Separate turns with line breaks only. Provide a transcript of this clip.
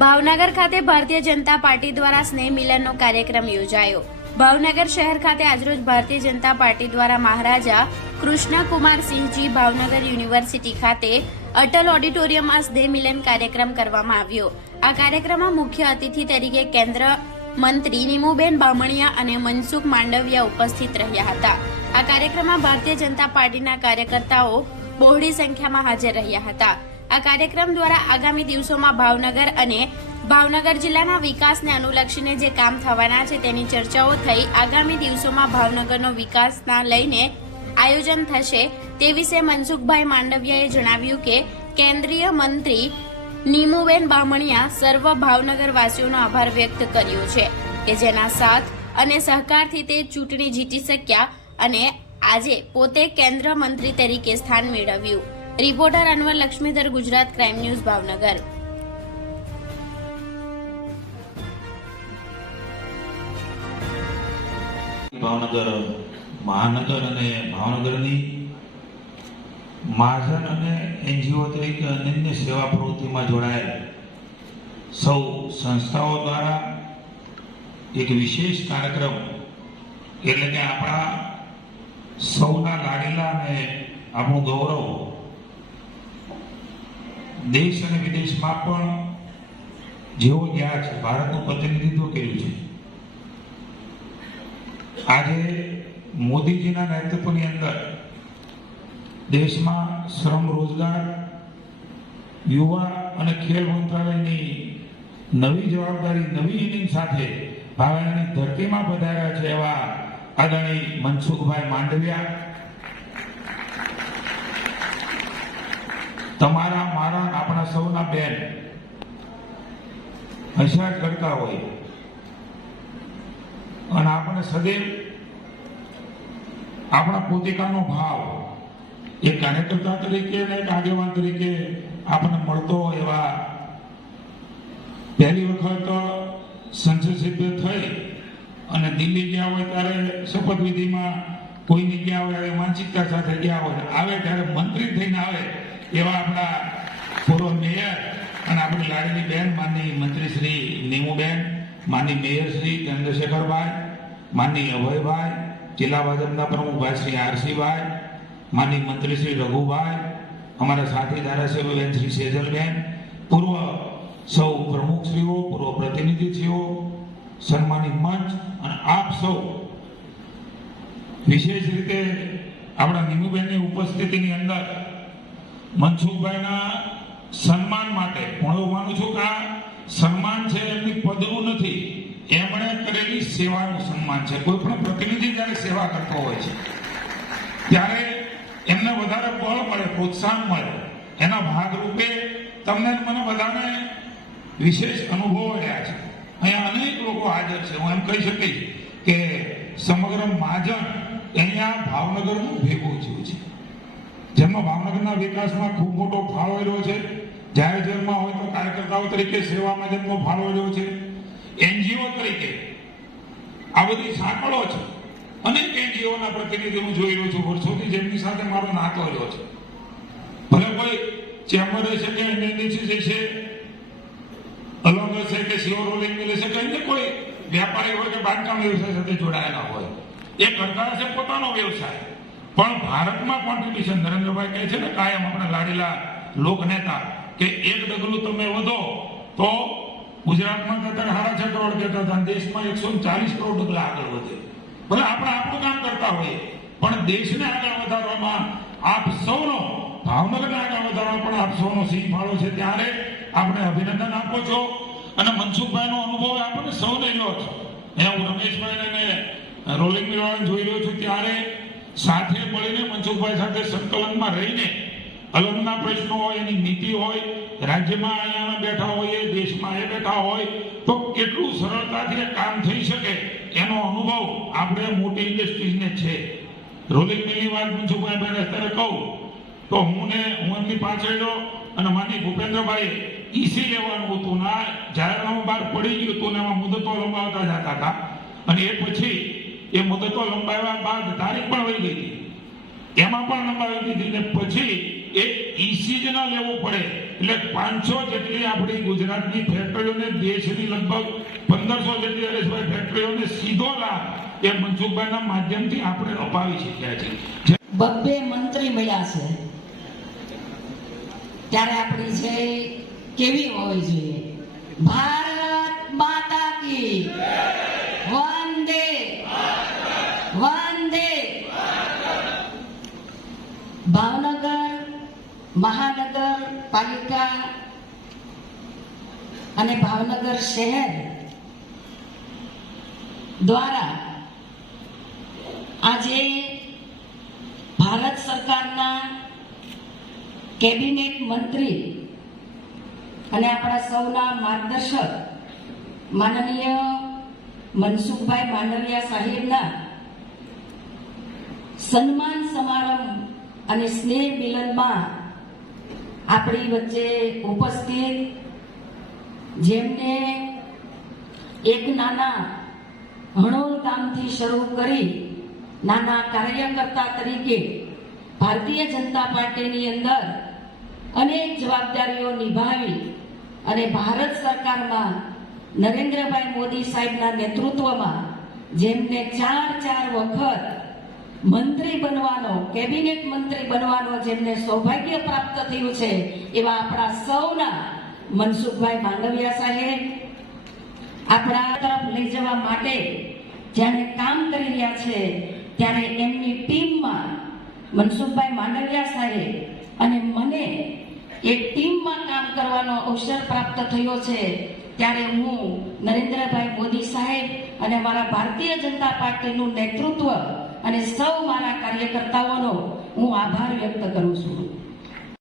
ભાવનગર ખાતે ભારતીય જનતા પાર્ટી દ્વારા સ્નેહ મિલનનો કાર્યક્રમ યોજાયો. ભાવનગર શહેર ખાતે આજરોજ ભારતીય જનતા પાર્ટી દ્વારા મહારાજા કૃષ્ણકુમાર સિંહજી ભાવનગર યુનિવર્સિટી ખાતે અટલ ઓડિટોરિયમમાં સ્નેહ મિલન કાર્યક્રમ કરવામાં આવ્યો. આ કાર્યક્રમમાં મુખ્ય અતિથિ તરીકે કેન્દ્ર મંત્રી નીમુબેન બામણિયા અને મનસુખ માંડવિયા ઉપસ્થિત રહ્યા હતા. આ કાર્યક્રમમાં ભારતીય જનતા પાર્ટીના કાર્યકર્તાઓ બહોળી સંખ્યામાં હાજર રહ્યા હતા. આ કાર્યક્રમ દ્વારા આગામી દિવસોમાં ભાવનગર અને ભાવનગર જિલ્લાના વિકાસને અનુલક્ષીને જે કામ થવાના છે તેની ચર્ચાઓ થઈ. આગામી દિવસોમાં ભાવનગરનો વિકાસના લઈને આયોજન થશે તે વિશે મનસુખભાઈ માંડવિયાએ જણાવ્યું કે કેન્દ્રીય મંત્રી નીમુબેન બામણિયા સર્વ ભાવનગરવાસીઓનો આભાર વ્યક્ત કર્યો છે કે જેના સાથ અને સહકારથી તે ચૂંટણી જીતી શક્યા અને આજે પોતે કેન્દ્ર મંત્રી તરીકે સ્થાન મેળવ્યું. Reporter Anwar Laxmidhar, Gujarat crime news, Bhavnagar.
Bhavnagar મહાનગર અને ભાવનગરની મહાજન અને એનજીઓ તરીકે અનન્ય સેવા પ્રવૃત્તિમાં જોડાયેલ સૌ સંસ્થાઓ દ્વારા એક વિશેષ કાર્યક્રમ, એટલે કે આપણા સૌના લાડેલા અને આપણું ગૌરવ દેશ અને વિદેશમાં પણ જેઓ ગયા છે, ભારતનું પ્રતિનિધિત્વ કર્યું છે. આજે મોદીજીના નેતૃત્વની અંદર દેશમાં શ્રમ રોજગાર, યુવા અને ખેલ મંત્રાલયની નવી જવાબદારી, નવી ઇનિંગ સાથે ભાવનાની ધરતીમાં પધાર્યા છે એવા આદરણીય મનસુખભાઈ માંડવિયા. તમારા, મારા આપણા સૌના બેન હશા કરતા હોય. અને આપણે સદૈવ આપણા પોતિકાનો ભાવ એ કાર્યકર્તા તરીકે અને આગેવાન તરીકે આપણને મળતો હોય એવા પહેલી વખત સંસદ સભ્ય થઈ અને દિલ્હી ગયા હોય ત્યારે શપથવિધિમાં કોઈની ગયા હોય, માનસિકતા સાથે ગયા હોય, આવે ત્યારે મંત્રી થઈને આવે એવા આપણા પૂર્વ મેયર અને આપણી લાડલી બેન, માનની મંત્રી શ્રી નીમુબેન, માનની મેયર શ્રી ચંદ્રશેખરભાઈ, માનની અભયભાઈ, જિલ્લા ભાજપના પ્રમુખભાઈ શ્રી આરસીભાઈ, માનની મંત્રી શ્રી રઘુભાઈ, અમારા સાથી ધારાસભ્યબેન શ્રી સેજલબેન, પૂર્વ સૌ પ્રમુખશ્રીઓ પૂર્વ પ્રતિનિધિશ્રીઓ સન્માનિત મંચ અને આપ સૌ. વિશેષ રીતે આપણા નીમુબેનની ઉપસ્થિતિની અંદર મનસુખભાઈના સન્માન માટે હું માનું છું કે? આ સન્માન છે એમની પદવું નથી. એમણે કરેલી સેવાનું સન્માન છે. કોઈ પણ પ્રતિનિધિ જ્યારે સેવા કરતો હોય છે, ત્યારે એમને વધારે બળ મળે, પ્રોત્સાહન મળે. એના ભાગરૂપે તમને મને બધાને વિશેષ અનુભવો રહ્યા છે. અહીંયા અનેક લોકો હાજર છે. હું એમ કહી શકીશ કે સમગ્ર મહાજન અહીંયા ભાવનગરનું ભેગું થયું છે. જેમનો ભાવનગરના વિકાસમાં ખૂબ મોટો ફાળો રહ્યો છે. જાહેર જેલમાં હોય તો કાર્યકર્તાઓ તરીકે સેવામાં જેમનો ફાળો રહ્યો છે. એનજીઓ તરીકે આ બધી સાંકળો છે. અનેક એનજીઓના પ્રતિનિધિ હું જોઈ રહ્યો છું. વર્ષોથી જેમની સાથે મારો નાતો રહ્યો છે. ભલે કોઈ ચેમ્બર હશે કે એનએનડીસી જે છે અલગ હશે કે સિયો રોલિંગ મિલ હશે કે અન્ય કોઈ, વ્યાપારી હોય કે બાંધકામ વ્યવસાય સાથે જોડાયેલા હોય. એ કરતા હશે પોતાનો વ્યવસાય. પણ ભારતમાં કોન્ટ્રીબ્યુશન નરેન્દ્રભાઈ કહે છે ને, કાયમ આપણા લોક લોકનેતા કે એક ડગલું તમે વધો તો ગુજરાતમાં કહેતા સાડા છ કરોડ કહેતા હતા દેશમાં એકસો ચાલીસ કરોડ ડગલા આગળ વધે. ભલે આપણે આપણું કામ કરતા હોઈએ, પણ દેશને આગળ વધારવામાં આપ સૌનો, ભાવનગરને આગળ વધારવા પણ આપ સૌનો સિંહ ફાળો છે. ત્યારે આપણે અભિનંદન આપો છો અને મનસુખભાઈનો અનુભવ આપણને સૌને રહ્યો છે. અહીંયા હું રમેશભાઈને રોલિંગ જોઈ રહ્યો છું. ત્યારે સાથે મળીને મનસુખભાઈ સાથે સંકલનમાં રહીને અલગના પ્રશ્નો હોય, એની નીતિ હોય, રાજ્યમાં અહીંયા બેઠા હોઈએ, દેશમાં એ બેઠા હોય, તો કેટલું સરળતાથી કામ થઈ શકે એનો અનુભવ આપણે મોટી ઇન્ડસ્ટ્રીઝને છે. રોલિંગ મિલની વાત મનસુખભાઈ બેન અત્યારે કહું, તો હું ને હું એમની પાછળ રહ્યો અને માની ભૂપેન્દ્રભાઈ ઈસી લેવાનું હતું ના જાહેરનામું બહાર પડી ગયું હતું ને એમાં મુદતો લંબાવતા જતા હતા. અને એ પછી એ મુદતો લંબાવ્યા બાદ તારીખ પણ વહી ગઈ એમાં પણ લંબાવી દીધી ને પછી એ ઈસી જ ન લેવું પડે. એટલે પાંચસો જેટલી આપણી ગુજરાતની ફેક્ટરીઓને દેશની લગભગ પંદરસો જેટલી હરેશભાઈ ફેક્ટરીઓને સીધો લાભ એ મનસુખભાઈના માધ્યમથી આપણે અપાવી શક્યા છીએ.
બબ્બે મંત્રી મળ્યા છે. ત્યારે આપણી છે કેવી હોવી જોઈએ? ભારત માતા કી વંદે વંદે ભાવનગર મહાનગર, પાલિકા અને ભાવનગર શહેર દ્વારા આજે ભારત સરકારના કેબિનેટ મંત્રી અને આપણા સૌના માર્ગદર્શક માનનીય મનસુખભાઈ માંડવિયા સાહેબના સન્માન સમારંભ અને સ્નેહ મિલનમાં આપણી વચ્ચે ઉપસ્થિત જેમને એક નાના હણોલ ગામથી શરૂ કરી નાના કાર્યકર્તા તરીકે ભારતીય જનતા પાર્ટીની અંદર અનેક જવાબદારીઓ નિભાવી અને ભારત સરકારમાં નરેન્દ્રભાઈ મોદી સાહેબના નેતૃત્વમાં જેમને ચાર ચાર વખત મંત્રી બનવાનો, કેબિનેટ મંત્રી બનવાનો જેમને સૌભાગ્ય પ્રાપ્ત થયું છે, એવા આપણા સૌના મનસુખભાઈ માંડવિયા સાહેબ, આપણા તરફ લઈ જવા માટે જ્યારે કામ કરી રહ્યા છે, ત્યારે એમની ટીમમાં મનસુખભાઈ માંડવિયા સાહેબ અને મને એક ટીમમાં કામ કરવાનો અવસર પ્રાપ્ત થયો છે, ત્યારે હું નરેન્દ્રભાઈ મોદી સાહેબ અને મારા ભારતીય જનતા પાર્ટીનું નેતૃત્વ અને સૌ મારા કાર્યકર્તાઓનો હું આભાર વ્યક્ત કરું છું.